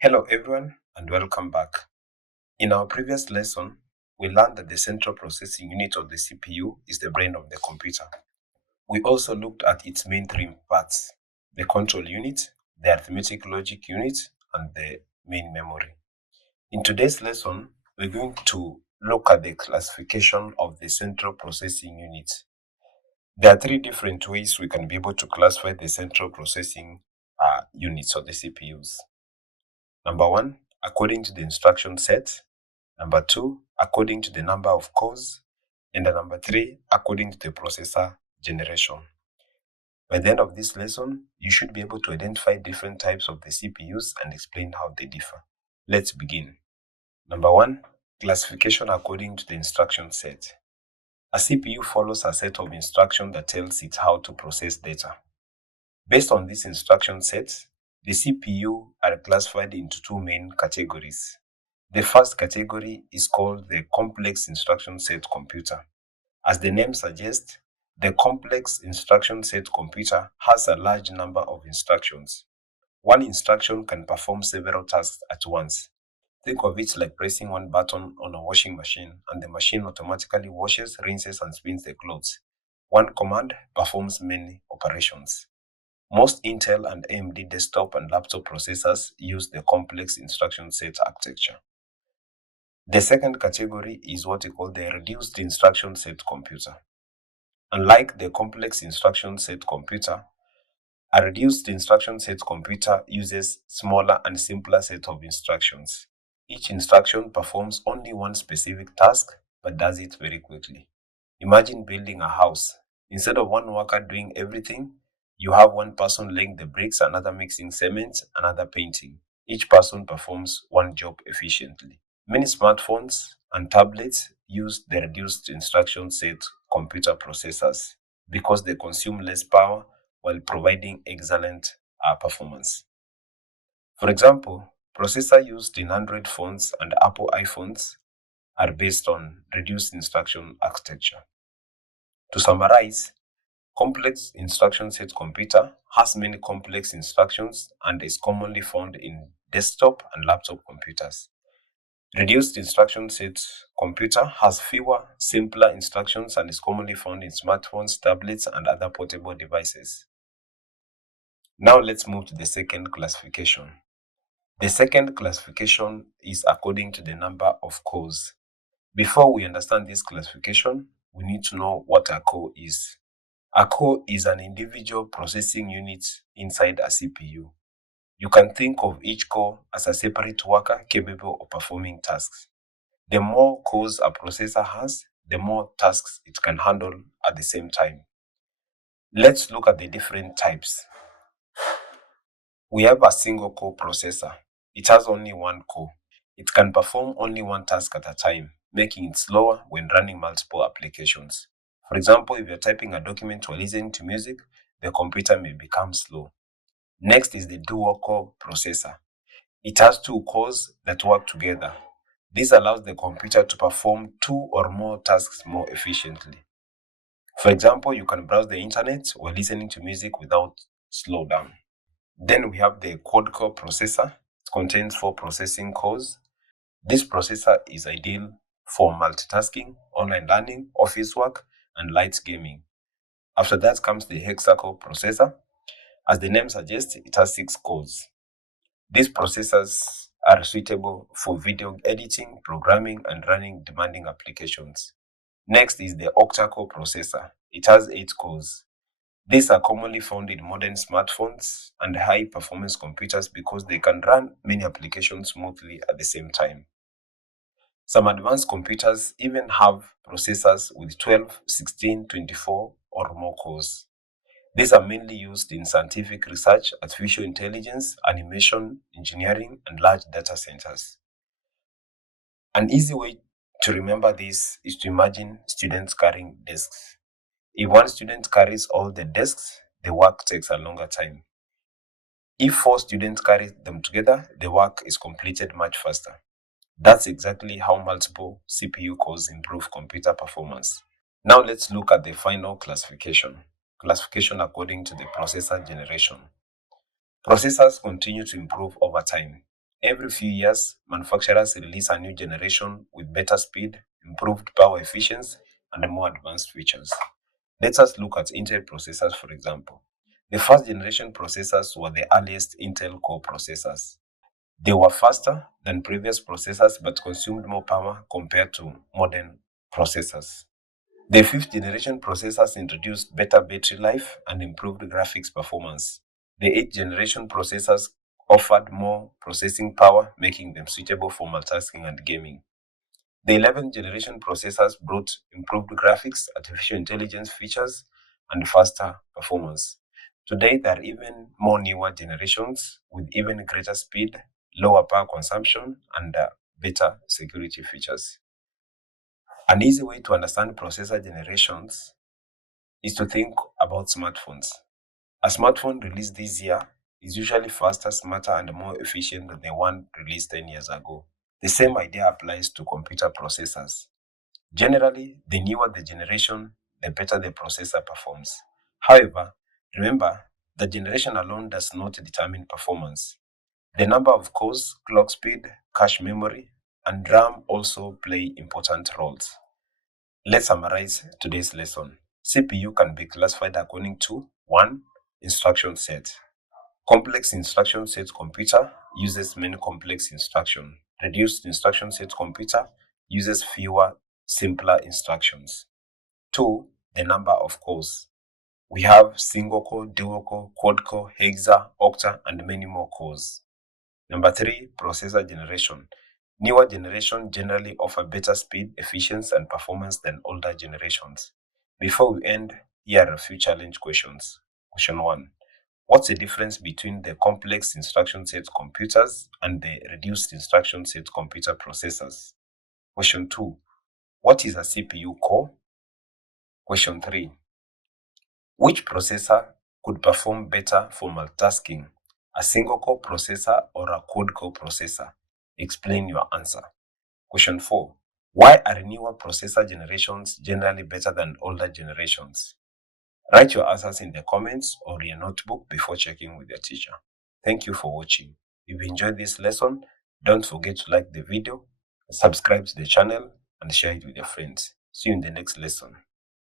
Hello everyone and welcome back. In our previous lesson, we learned that the central processing unit of the CPU is the brain of the computer. We also looked at its main three parts: the control unit, the arithmetic logic unit, and the main memory. In today's lesson, we're going to look at the classification of the central processing unit. There are three different ways we can be able to classify the central processing units of the CPUs. Number one, according to the instruction set. Number two, according to the number of cores. And number three, according to the processor generation. By the end of this lesson, you should be able to identify different types of the CPUs and explain how they differ. Let's begin. Number one, classification according to the instruction set. A CPU follows a set of instructions that tells it how to process data. Based on this instruction set, the CPU are classified into two main categories. The first category is called the complex instruction set computer. As the name suggests, the complex instruction set computer has a large number of instructions. One instruction can perform several tasks at once. Think of it like pressing one button on a washing machine and the machine automatically washes, rinses, and spins the clothes. One command performs many operations. Most Intel and AMD desktop and laptop processors use the complex instruction set architecture. The second category is what we call the reduced instruction set computer. Unlike the complex instruction set computer, a reduced instruction set computer uses smaller and simpler set of instructions. Each instruction performs only one specific task, but does it very quickly. Imagine building a house. Instead of one worker doing everything, you have one person laying the bricks, another mixing cement, another painting. Each person performs one job efficiently. Many smartphones and tablets use the reduced instruction set computer processors because they consume less power while providing excellent performance. For example, processors used in Android phones and Apple iPhones are based on reduced instruction architecture. To summarize, complex instruction set computer has many complex instructions and is commonly found in desktop and laptop computers. Reduced instruction set computer has fewer, simpler instructions and is commonly found in smartphones, tablets, and other portable devices. Now let's move to the second classification. The second classification is according to the number of cores. Before we understand this classification, we need to know what a core is. A core is an individual processing unit inside a CPU. You can think of each core as a separate worker capable of performing tasks. The more cores a processor has, the more tasks it can handle at the same time. Let's look at the different types. We have a single core processor. It has only one core. It can perform only one task at a time, making it slower when running multiple applications. For example, if you're typing a document or listening to music, the computer may become slow. Next is the dual-core processor. It has two cores that work together. This allows the computer to perform two or more tasks more efficiently. For example, you can browse the internet or listening to music without slowdown. Then we have the quad-core processor. It contains 4 processing cores. This processor is ideal for multitasking, online learning, office work, and light gaming. After that comes the Hexa-core processor. As the name suggests, it has 6 cores. These processors are suitable for video editing, programming, and running demanding applications. Next is the Octa-core processor. It has 8 cores. These are commonly found in modern smartphones and high-performance computers because they can run many applications smoothly at the same time. Some advanced computers even have processors with 12, 16, 24, or more cores. These are mainly used in scientific research, artificial intelligence, animation, engineering, and large data centers. An easy way to remember this is to imagine students carrying desks. If one student carries all the desks, the work takes a longer time. If 4 students carry them together, the work is completed much faster. That's exactly how multiple CPU cores improve computer performance. Now let's look at the final classification. Classification according to the processor generation. Processors continue to improve over time. every few years, manufacturers release a new generation with better speed, improved power efficiency, and more advanced features. Let us look at Intel processors, for example. The first generation processors were the earliest Intel Core processors. They were faster than previous processors but consumed more power compared to modern processors. The fifth generation processors introduced better battery life and improved graphics performance. The eighth generation processors offered more processing power, making them suitable for multitasking and gaming. The 11th generation processors brought improved graphics, artificial intelligence features, and faster performance. Today, there are even more newer generations with even greater speed, lower power consumption, and better security features. An easy way to understand processor generations is to think about smartphones. A smartphone released this year is usually faster, smarter, and more efficient than the one released 10 years ago. The same idea applies to computer processors. Generally, the newer the generation, the better the processor performs. However, remember that generation alone does not determine performance. The number of cores, clock speed, cache memory, and RAM also play important roles. Let's summarize today's lesson. CPU can be classified according to 1. Instruction set. Complex instruction set computer uses many complex instructions. Reduced instruction set computer uses fewer, simpler instructions. 2. The number of cores. We have single core, dual core, quad core, hexa, octa, and many more cores. Number 3, processor generation. Newer generations generally offer better speed, efficiency, and performance than older generations. Before we end, here are a few challenge questions. Question 1. What's the difference between the complex instruction set computers and the reduced instruction set computer processors? Question 2. What is a CPU core? Question 3. Which processor could perform better for multitasking? A single core processor or a quad core processor? Explain your answer. Question 4. Why are newer processor generations generally better than older generations? Write your answers in the comments or in your notebook before checking with your teacher. Thank you for watching. If you enjoyed this lesson, don't forget to like the video, subscribe to the channel, and share it with your friends. See you in the next lesson.